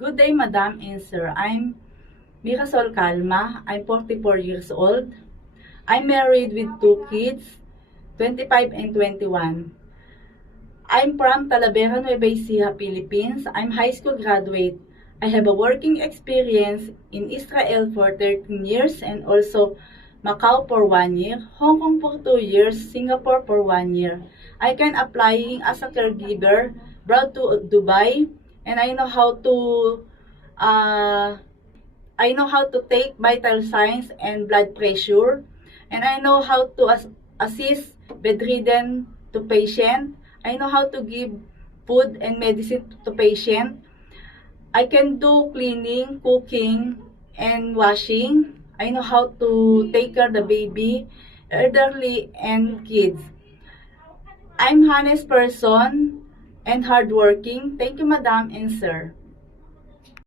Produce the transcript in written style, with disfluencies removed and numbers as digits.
Good day, Madam and Sir. I'm Mirasol Calma. I'm 44 years old. I'm married with 2 kids, 25 and 21. I'm from Talavera, Nueva Ecija, Philippines. I'm high school graduate. I have a working experience in Israel for 13 years and also Macau for 1 year, Hong Kong for 2 years, Singapore for 1 year. I can applying as a caregiver, brought to Dubai, and uh, I know how to take vital signs and blood pressure, and I know how to assist bedridden to patient. I know how to give food and medicine to patient. I can do cleaning, cooking, and washing. I know how to take care of the baby, elderly, and kids. I'm honest person and hardworking. Thank you, Madam and Sir.